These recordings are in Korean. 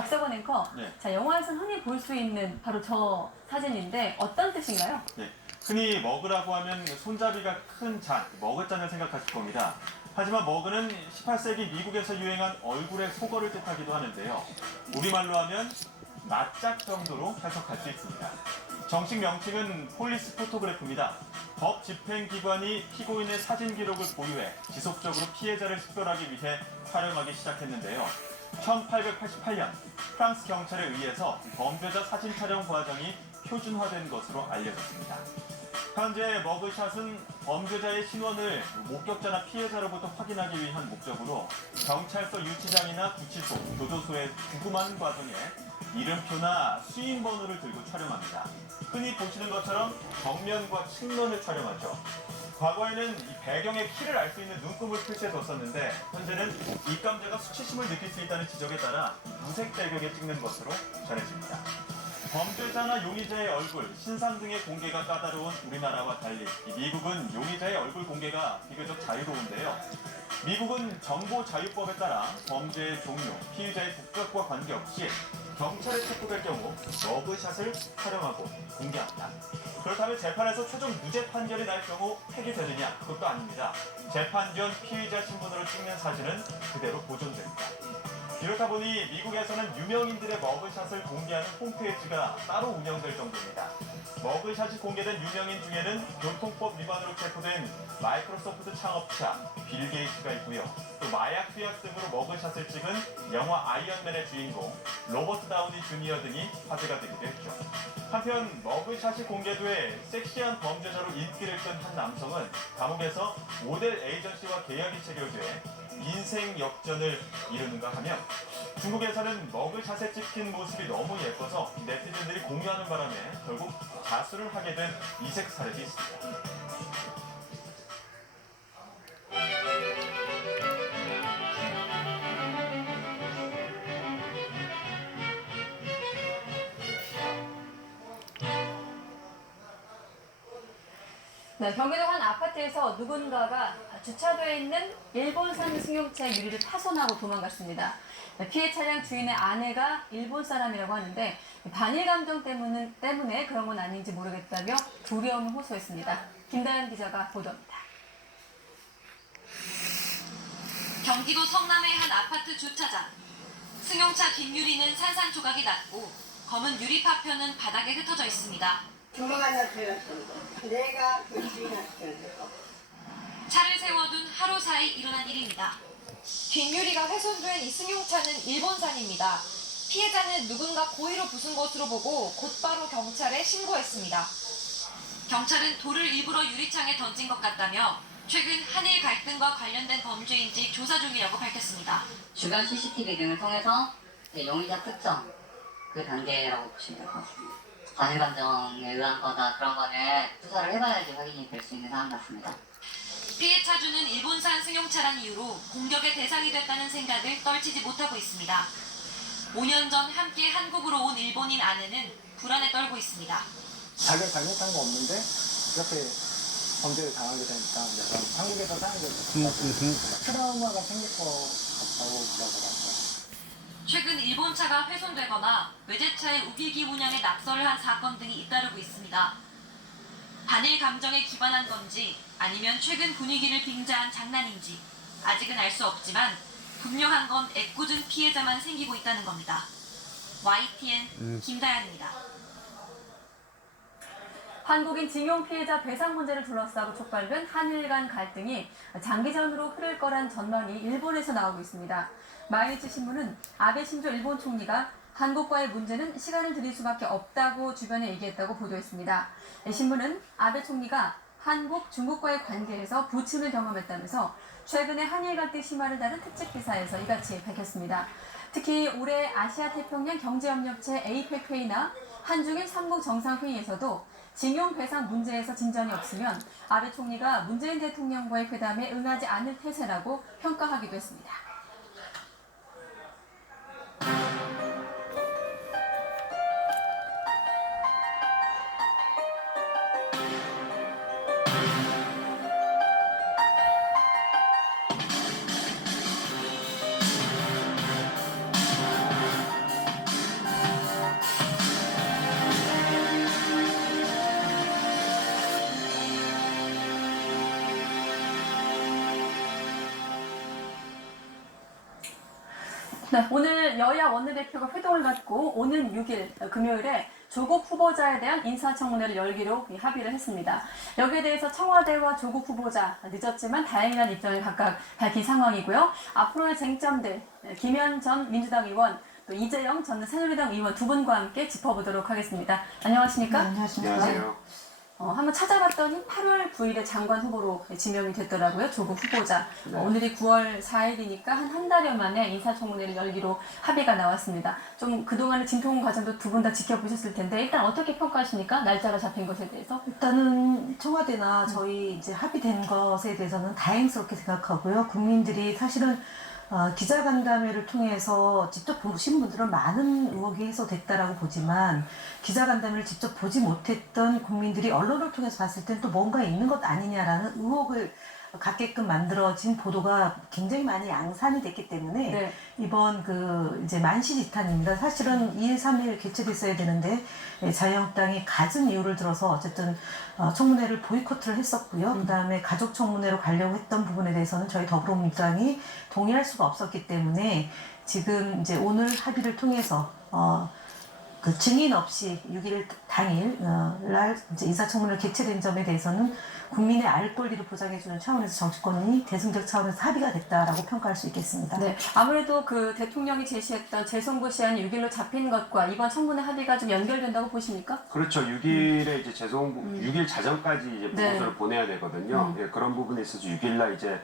박서건 앵커, 네. 자, 영화에서 흔히 볼 수 있는 바로 저 사진인데 어떤 뜻인가요? 네. 흔히 머그라고 하면 손잡이가 큰 잔, 머그잔을 생각하실 겁니다. 하지만 머그는 18세기 미국에서 유행한 얼굴의 속어를 뜻하기도 하는데요. 우리말로 하면 낯짝 정도로 해석할 수 있습니다. 정식 명칭은 폴리스 포토그래프입니다. 법 집행기관이 피고인의 사진 기록을 보유해 지속적으로 피해자를 식별하기 위해 촬영하기 시작했는데요. 1888년 프랑스 경찰에 의해서 범죄자 사진 촬영 과정이 표준화된 것으로 알려졌습니다. 현재 머그샷은 범죄자의 신원을 목격자나 피해자로부터 확인하기 위한 목적으로 경찰서 유치장이나 구치소, 교도소에 구금하는 과정에 이름표나 수임번호를 들고 촬영합니다. 흔히 보시는 것처럼 정면과 측면을 촬영하죠. 과거에는 이 배경의 키를 알 수 있는 눈금을 표시해뒀었는데 현재는 입감자가 수치심을 느낄 수 있다는 지적에 따라 무색 배경에 찍는 것으로 전해집니다. 범죄자나 용의자의 얼굴, 신상 등의 공개가 까다로운 우리나라와 달리 미국은 용의자의 얼굴 공개가 비교적 자유로운데요. 미국은 정보자유법에 따라 범죄의 종류, 피의자의 국적과 관계없이 경찰에 체포될 경우 머그샷을 촬영하고 공개합니다. 그렇다면 재판에서 최종 무죄 판결이 날 경우 폐기되느냐? 그것도 아닙니다. 재판 전 피의자 신분으로 찍는 사진은 그대로 보존됩니다. 이렇다 보니 미국에서는 유명인들의 머그샷을 공개하는 홈페이지가 따로 운영될 정도입니다. 머그샷이 공개된 유명인 중에는 교통법 위반으로 체포된 마이크로소프트 창업자 빌 게이츠가 있고요. 또 마약 투약 등으로 머그샷을 찍은 영화 아이언맨의 주인공 로버트 다우니 주니어 등이 화제가 되기도 했죠. 한편 머그샷이 공개돼 섹시한 범죄자로 인기를 끈 한 남성은 감옥에서 모델 에이전시와 계약이 체결돼 인생 역전을 이루는가 하면 중국에서는 머그샷에 찍힌 모습이 너무 예뻐서 네티즌들이 공유하는 바람에 결국 자수를 하게 된 이색 사례도 있습니다. 네, 경기도 한 아파트에서 누군가가 주차되어 있는 일본산 승용차 유리를 파손하고 도망갔습니다. 피해 차량 주인의 아내가 일본 사람이라고 하는데 반일 감정 때문에 그런 건 아닌지 모르겠다며 두려움을 호소했습니다. 김다현 기자가 보도합니다. 경기도 성남의 한 아파트 주차장. 승용차 뒷유리는 산산조각이 났고 검은 유리 파편은 바닥에 흩어져 있습니다. 조만간 들렸습니다. 내가 그 주인한테 차를 세워둔 하루 사이 일어난 일입니다. 뒷유리가 훼손된 이 승용차는 일본산입니다. 피해자는 누군가 고의로 부순 것으로 보고 곧바로 경찰에 신고했습니다. 경찰은 돌을 일부러 유리창에 던진 것 같다며 최근 한일 갈등과 관련된 범죄인지 조사 중이라고 밝혔습니다. 주변 CCTV 등을 통해서 용의자 특정 그 단계라고 보시면 될 것 같습니다. 반일 감정에 의한 거다 그런 거는 수사를 해봐야지 확인이 될 수 있는 사안 같습니다. 피해 차주는 일본산 승용차란 이유로 공격의 대상이 됐다는 생각을 떨치지 못하고 있습니다. 5년 전 함께 한국으로 온 일본인 아내는 불안에 떨고 있습니다. 자기가 잘못한 거 없는데 이렇게 범죄를 당하게 되니까 약간 한국에서 사는 게 트라우마가 생길 것 같다고 그러더라고요. 최근 일본차가 훼손되거나 외제차의 우길기 운양에 낙서를 한 사건 등이 잇따르고 있습니다. 반일 감정에 기반한 건지 아니면 최근 분위기를 빙자한 장난인지 아직은 알 수 없지만 분명한 건 애꿎은 피해자만 생기고 있다는 겁니다. YTN 김다현입니다. 한국인 징용 피해자 배상 문제를 둘러싸고 촉발된 한일 간 갈등이 장기전으로 흐를 거란 전망이 일본에서 나오고 있습니다. 마이니치 신문은 아베 신조 일본 총리가 한국과의 문제는 시간을 들일 수밖에 없다고 주변에 얘기했다고 보도했습니다. 신문은 아베 총리가 한국, 중국과의 관계에서 부침을 경험했다면서 최근에 한일 갈등 심화를 다룬 특집 기사에서 이같이 밝혔습니다. 특히 올해 아시아 태평양 경제협력체 APEC 회의나 한중일 3국 정상회의에서도 징용 배상 문제에서 진전이 없으면 아베 총리가 문재인 대통령과의 회담에 응하지 않을 태세라고 평가하기도 했습니다. 네, 오늘 여야 원내대표가 회동을 갖고 오는 6일 금요일에 조국 후보자에 대한 인사청문회를 열기로 합의를 했습니다. 여기에 대해서 청와대와 조국 후보자 늦었지만 다행이라는 입장을 각각 밝힌 상황이고요. 앞으로의 쟁점들 김현 전 민주당 의원 또 이재영 전 새누리당 의원 두 분과 함께 짚어보도록 하겠습니다. 안녕하십니까? 안녕하세요. 한번 찾아봤더니 8월 9일에 장관 후보로 지명이 됐더라고요. 조국 후보자. 오늘이 9월 4일이니까 한 달여 만에 인사청문회를 열기로 합의가 나왔습니다. 좀 그동안의 진통 과정도 두 분 다 지켜보셨을 텐데 일단 어떻게 평가하십니까? 날짜가 잡힌 것에 대해서? 일단은 청와대나 저희 이제 합의된 것에 대해서는 다행스럽게 생각하고요. 국민들이 사실은 기자간담회를 통해서 직접 보신 분들은 많은 의혹이 해소됐다라고 보지만 기자간담회를 직접 보지 못했던 국민들이 언론을 통해서 봤을 땐 또 뭔가 있는 것 아니냐라는 의혹을 갖게끔 만들어진 보도가 굉장히 많이 양산이 됐기 때문에 네. 이번 이제 만시지탄입니다. 사실은 2일, 3일 개최됐어야 되는데 자유한국당이 갖은 이유를 들어서 어쨌든 청문회를 보이콧을 했었고요. 그다음에 가족 청문회로 가려고 했던 부분에 대해서는 저희 더불어민주당이 동의할 수가 없었기 때문에 지금 이제 오늘 합의를 통해서 그 증인 없이 6일 당일 날 이제 인사청문회를 개최된 점에 대해서는 국민의 알 권리를 보장해주는 차원에서 정치권이 대승적 차원에서 합의가 됐다라고 평가할 수 있겠습니다. 네, 아무래도 그 대통령이 제시했던 재송부 시한이 6일로 잡힌 것과 이번 청문회 합의가 좀 연결된다고 보십니까? 그렇죠. 6일에 이제 재송부, 6일 자정까지 이제 네. 보고서를 보내야 되거든요. 예, 그런 부분에 있어서 6일날 이제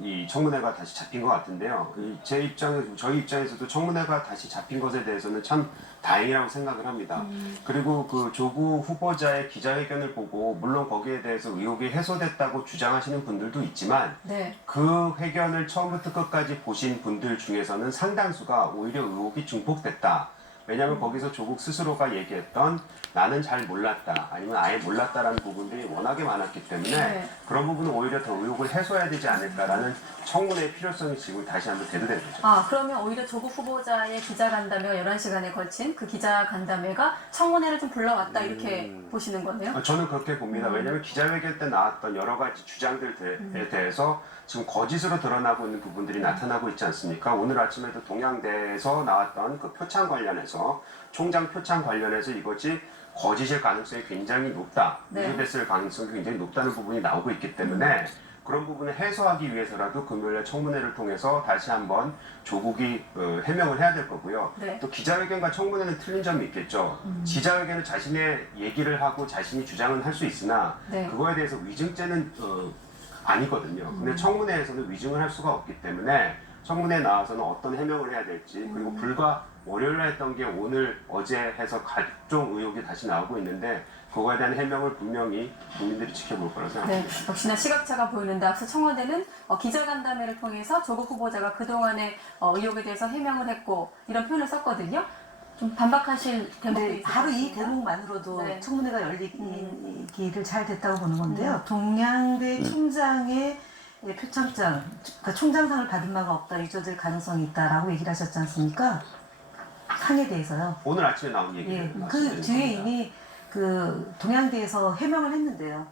이 청문회가 다시 잡힌 것 같은데요. 저희 입장에서도 청문회가 다시 잡힌 것에 대해서는 참 다행이라고 생각을 합니다. 그리고 그 조국 후보자의 기자회견을 보고 물론 거기에 대해서 의혹이 해소됐다고 주장하시는 분들도 있지만 네. 그 회견을 처음부터 끝까지 보신 분들 중에서는 상당수가 오히려 의혹이 증폭됐다. 왜냐하면 거기서 조국 스스로가 얘기했던 나는 잘 몰랐다 아니면 아예 몰랐다라는 부분들이 워낙에 많았기 때문에 네. 그런 부분은 오히려 더 의혹을 해소해야 되지 않을까라는 청문회의 필요성이 지금 다시 한번 대두된 거죠. 그러면 오히려 조국 후보자의 기자간담회가 11시간에 걸친 그 기자간담회가 청문회를 좀 불러왔다 이렇게 보시는 거네요? 저는 그렇게 봅니다. 왜냐하면 기자회견 때 나왔던 여러 가지 주장들에 대해서 지금 거짓으로 드러나고 있는 부분들이 나타나고 있지 않습니까? 오늘 아침에도 동양대에서 나왔던 그 표창 관련해서 총장 표창 관련해서 이것이 거짓일 가능성이 굉장히 높다. 네. 유효됐을 가능성이 굉장히 높다는 부분이 나오고 있기 때문에 그런 부분을 해소하기 위해서라도 금요일에 청문회를 통해서 다시 한번 조국이 해명을 해야 될 거고요. 네. 또 기자회견과 청문회는 틀린 점이 있겠죠. 기자회견은 자신의 얘기를 하고 자신이 주장은 할 수 있으나 네. 그거에 대해서 위증죄는 아니거든요. 근데 청문회에서는 위증을 할 수가 없기 때문에 청문회에 나와서는 어떤 해명을 해야 될지 그리고 불과 월요일에 했던 게 오늘 어제 해서 각종 의혹이 다시 나오고 있는데 그거에 대한 해명을 분명히 국민들이 지켜볼 거라고 생각합니다. 네, 역시나 시각차가 보이는데 앞서 청와대는 기자간담회를 통해서 조국 후보자가 그동안의 의혹에 대해서 해명을 했고 이런 표현을 썼거든요. 좀 반박하실 대목도 네, 있으세요? 바로 이 대목만으로도 네. 청문회가 열리기를 잘 됐다고 보는 건데요. 동양대 총장의 표창장, 그러니까 총장상을 받은 바가 없다, 유죄될 가능성이 있다라고 얘기를 하셨지 않습니까? 상에 대해서요. 오늘 아침에 나온 얘기. 예, 그 뒤에 이미 그 동양대에서 해명을 했는데요.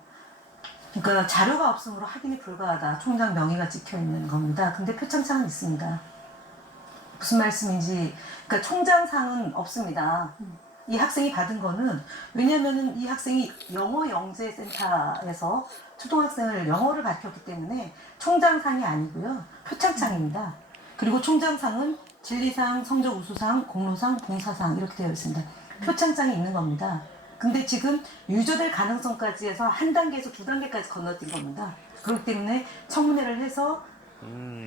그러니까 자료가 없으므로 확인이 불가하다. 총장 명의가 찍혀 있는 겁니다. 근데 표창장은 있습니다. 무슨 말씀인지, 그러니까 총장상은 없습니다. 이 학생이 받은 거는 왜냐면은 이 학생이 영어 영재센터에서 초등학생을 영어를 가르쳤기 때문에 총장상이 아니고요. 표창장입니다. 그리고 총장상은 진리상, 성적 우수상, 공로상, 봉사상 이렇게 되어 있습니다. 표창장이 있는 겁니다. 근데 지금 유죄될 가능성까지 해서 한 단계에서 두 단계까지 건너뛴 겁니다. 그렇기 때문에 청문회를 해서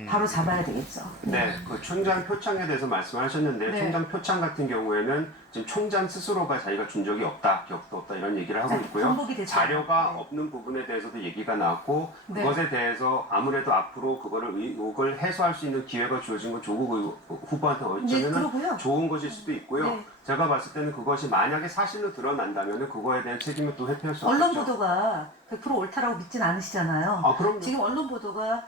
바로 잡아야 되겠죠. 네, 그 총장 표창에 대해서 말씀하셨는데 네. 총장 표창 같은 경우에는 지금 총장 스스로가 자기가 준 적이 없다, 기억도 없다 이런 얘기를 하고 네, 있고요. 번복이 됐죠. 자료가 네. 없는 부분에 대해서도 얘기가 나왔고 네. 그것에 대해서 아무래도 앞으로 그거를 의혹을 해소할 수 있는 기회가 주어진 건 조국 후보한테 네, 어쩌면 그러고요. 좋은 것일 수도 있고요. 네. 제가 봤을 때는 그것이 만약에 사실로 드러난다면 그거에 대한 책임을 또 회피할 수 언론 없죠. 보도가 100% 옳다라고 믿진 않으시잖아요. 아, 그럼요. 지금 언론 보도가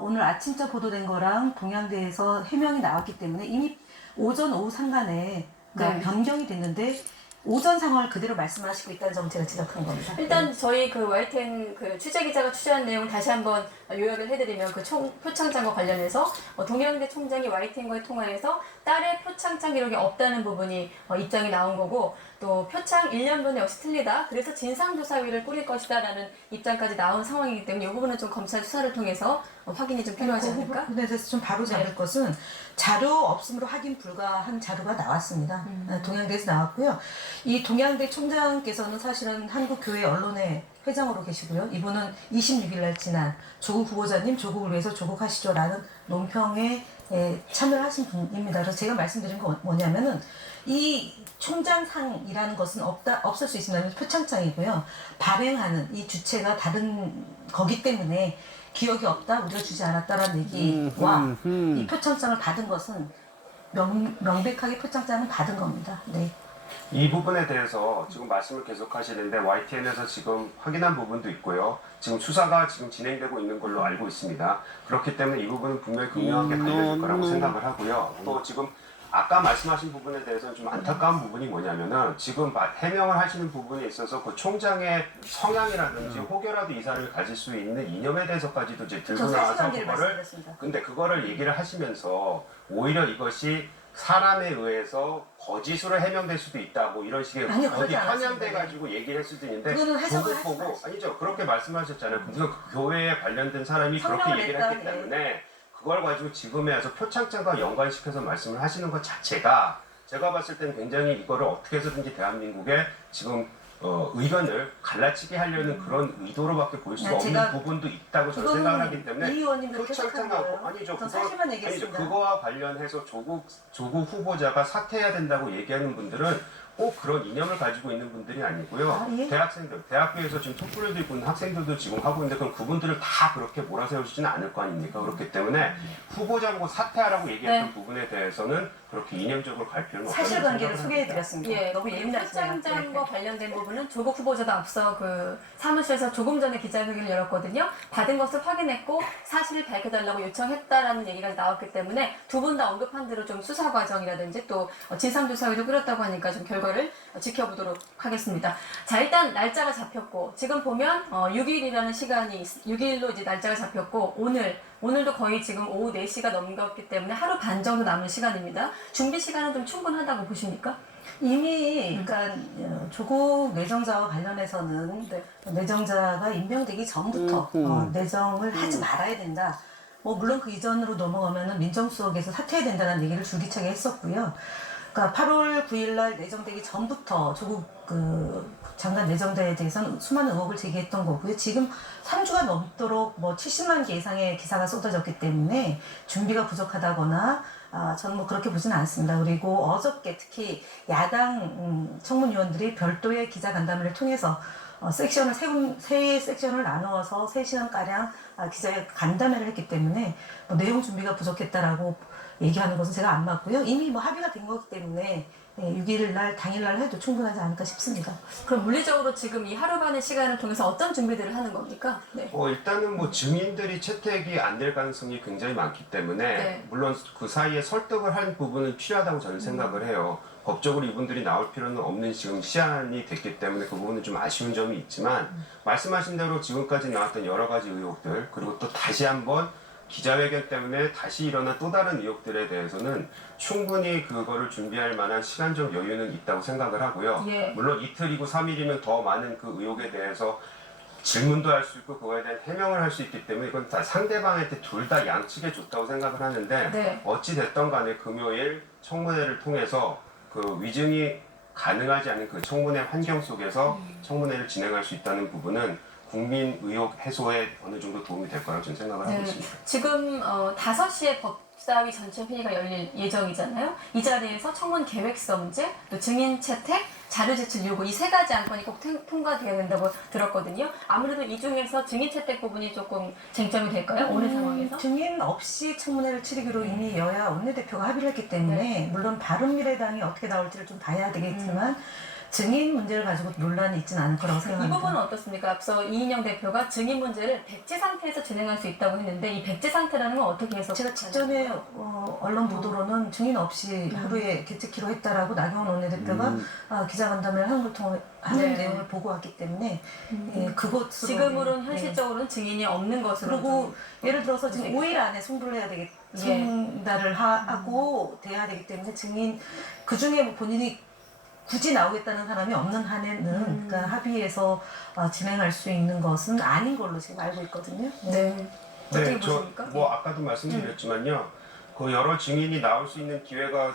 오늘 아침자 보도된 거랑 동양대에서 해명이 나왔기 때문에 이미 오전 오후 상간에 그러니까 네. 변경이 됐는데 오전 상황을 그대로 말씀하시고 있다는 점을 제가 지적한 겁니다. 일단 저희 그 YTN 그 취재 기자가 취재한 내용 다시 한번 요약을 해드리면 그 표창장과 관련해서 동양대 총장이 YTN과의 통화에서 딸의 표창장 기록이 없다는 부분이 입장이 나온 거고 또 표창 1년 전에 역시 틀리다. 그래서 진상조사위를 꾸릴 것이다라는 입장까지 나온 상황이기 때문에 이 부분은 좀 검찰 수사를 통해서 확인이 좀 필요하지 않을까? 그 부분에 대해서 좀 바로 잡을 네. 것은 자료 없음으로 확인 불가한 자료가 나왔습니다. 동양대에서 나왔고요. 이 동양대 총장께서는 사실은 한국교회 언론의 회장으로 계시고요. 이분은 26일 날 지난 조국 후보자님 조국을 위해서 조국하시죠라는 논평에 참여를 하신 분입니다. 그래서 제가 말씀드린 건 뭐냐면은 이 총장상이라는 것은 없을 수 있습니다. 표창장이고요. 발행하는 이 주체가 다른 거기 때문에 기억이 없다, 우리가 주지 않았다라는 얘기와 이 표창장을 받은 것은 명백하게 표창장을 받은 겁니다. 네. 이 부분에 대해서 지금 말씀을 계속 하시는데 YTN에서 지금 확인한 부분도 있고요. 지금 수사가 지금 진행되고 있는 걸로 알고 있습니다. 그렇기 때문에 이 부분은 분명히 극명하게 달려질 거라고 생각을 하고요. 또 지금 아까 말씀하신 부분에 대해서는 좀 안타까운 부분이 뭐냐면은 지금 해명을 하시는 부분에 있어서 그 총장의 성향이라든지 혹여라도 이 사람이 가질 수 있는 이념에 대해서까지도 이제 들고 저 나와서 사실관계를 그거를 말씀드렸습니다. 근데 그거를 얘기를 하시면서 오히려 이것이 사람에 의해서 거짓으로 해명될 수도 있다 뭐 이런 식의 아니요, 어디 그러지 않았습니다. 편향돼가지고 얘기를 했을 수도 있는데 그거는 해석을 조국 하지 보고 마시죠. 아니죠 그렇게 말씀하셨잖아요. 그 교회에 관련된 사람이 그렇게 성명을 얘기를 냈다, 했기 네. 때문에 그걸 가지고 지금에 와서 표창장과 연관시켜서 말씀을 하시는 것 자체가 제가 봤을 때는 굉장히 이거를 어떻게 해서든지 대한민국의 지금 의견을 갈라치게 하려는 그런 의도로밖에 볼 수가 없는 제가 부분도 있다고 저는 그거는 생각을 하기 때문에 이 의원님도 해석한 표창장하고 거예요. 아니죠 전 사실만 아니죠 얘기했습니다. 그거와 관련해서 조국 후보자가 사퇴해야 된다고 얘기하는 분들은 꼭 그런 이념을 가지고 있는 분들이 아니고요. 아, 예? 대학생들, 대학교에서 지금 촛불을 들고 있는 학생들도 지금 하고 있는데 그럼 그분들을 다 그렇게 몰아세우시지는 않을 거 아닙니까? 그렇기 때문에 후보자 보고 사퇴하라고 얘기했던 네. 부분에 대해서는 그렇게 이념적으로 갈 필요는 없다고 사실관계를 생각을 합니다. 소개해드렸습니다. 예, 너무 예민하시네요. 표창장과 관련된 부분은 조국 후보자도 앞서 그 사무실에서 조금 전에 기자회견을 열었거든요. 받은 것을 확인했고 사실을 밝혀달라고 요청했다라는 얘기가 나왔기 때문에 두 분 다 언급한 대로 좀 수사 과정이라든지 또 진상조사위도 꾸렸다고 하니까 좀 결과를 지켜보도록 하겠습니다. 자, 일단 날짜가 잡혔고 지금 보면 6일이라는 시간이 6일로 이제 날짜가 잡혔고 오늘도 거의 지금 오후 4시가 넘겼기 때문에 하루 반 정도 남은 시간입니다. 준비 시간은 좀 충분하다고 보십니까? 이미 그러니까 조국 내정자와 관련해서는 네. 내정자가 임명되기 전부터 내정을 하지 말아야 된다. 뭐 물론 그 이전으로 넘어가면은 민정수석에서 사퇴해야 된다는 얘기를 줄기차게 했었고요. 그러니까 8월 9일 날 내정되기 전부터 조국 그 장관 내정자에 대해서는 수많은 의혹을 제기했던 거고요. 지금 3주가 넘도록 뭐 70만 개 이상의 기사가 쏟아졌기 때문에 준비가 부족하다거나 저는 뭐 그렇게 보지는 않습니다. 그리고 어저께 특히 야당 청문위원들이 별도의 기자 간담회를 통해서 섹션을 세 섹션을 나누어서 3시간가량 기자 간담회를 했기 때문에 뭐 내용 준비가 부족했다라고 얘기하는 것은 제가 안 맞고요. 이미 뭐 합의가 된 거기 때문에 6일 날 당일날 해도 충분하지 않을까 싶습니다. 그럼 물리적으로 지금 이 하루 반의 시간을 통해서 어떤 준비들을 하는 겁니까? 네. 일단은 뭐 증인들이 채택이 안 될 가능성이 굉장히 많기 때문에 네. 물론 그 사이에 설득을 할 부분은 필요하다고 저는 생각을 해요. 법적으로 이분들이 나올 필요는 없는 지금 시한이 됐기 때문에 그 부분은 좀 아쉬운 점이 있지만 말씀하신 대로 지금까지 나왔던 여러 가지 의혹들 그리고 또 다시 한번 기자회견 때문에 다시 일어난 또 다른 의혹들에 대해서는 충분히 그거를 준비할 만한 시간적 여유는 있다고 생각을 하고요. 예. 물론 이틀이고 3일이면 더 많은 그 의혹에 대해서 질문도 할 수 있고 그거에 대한 해명을 할 수 있기 때문에 이건 다 상대방한테 둘 다 양측에 좋다고 생각을 하는데 네. 어찌 됐던 간에 금요일 청문회를 통해서 그 위증이 가능하지 않은 그 청문회 환경 속에서 청문회를 진행할 수 있다는 부분은 국민 의혹 해소에 어느 정도 도움이 될 거라고 저는 생각을 하고 네. 있습니다. 지금 5시에 법사위 전체 회의가 열릴 예정이잖아요. 이 자리에서 청문 계획서 문제, 또 증인 채택, 자료 제출 요구 이 세 가지 안건이 꼭 통과되어야 된다고 들었거든요. 아무래도 이 중에서 증인 채택 부분이 조금 쟁점이 될까요? 오늘 상황에서? 증인 없이 청문회를 치르기로 이미 여야 원내대표가 합의를 했기 때문에 물론 바른미래당이 어떻게 나올지를 좀 봐야 되겠지만 증인 문제를 가지고 논란이 있지는 않을 거라고 이 생각합니다. 부분은 어떻습니까? 앞서 이인영 대표가 증인 문제를 백지 상태에서 진행할 수 있다고 했는데 이 백지 상태라는 건 어떻게 해서 제가 직전에 언론 보도로는 증인 없이 하루에 개최키로 했다라고 나경원 원내대표가 기자간담회를 하는 걸 통해 하는 네. 내용을 보고 왔기 때문에 예, 그것으로 지금으로는 예. 현실적으로는 증인이 없는 것으로 그리고 예를 들어서 지금 5일 안에 송달을 해야 되겠 송달을 하고 돼야 되기 때문에 증인 그 중에 뭐 본인이 굳이 나오겠다는 사람이 없는 한에는 그러니까 합의해서 진행할 수 있는 것은 아닌 걸로 지금 알고 있거든요. 네. 어떻게 네, 보십니까? 뭐 아까도 말씀드렸지만요. 그 여러 증인이 나올 수 있는 기회가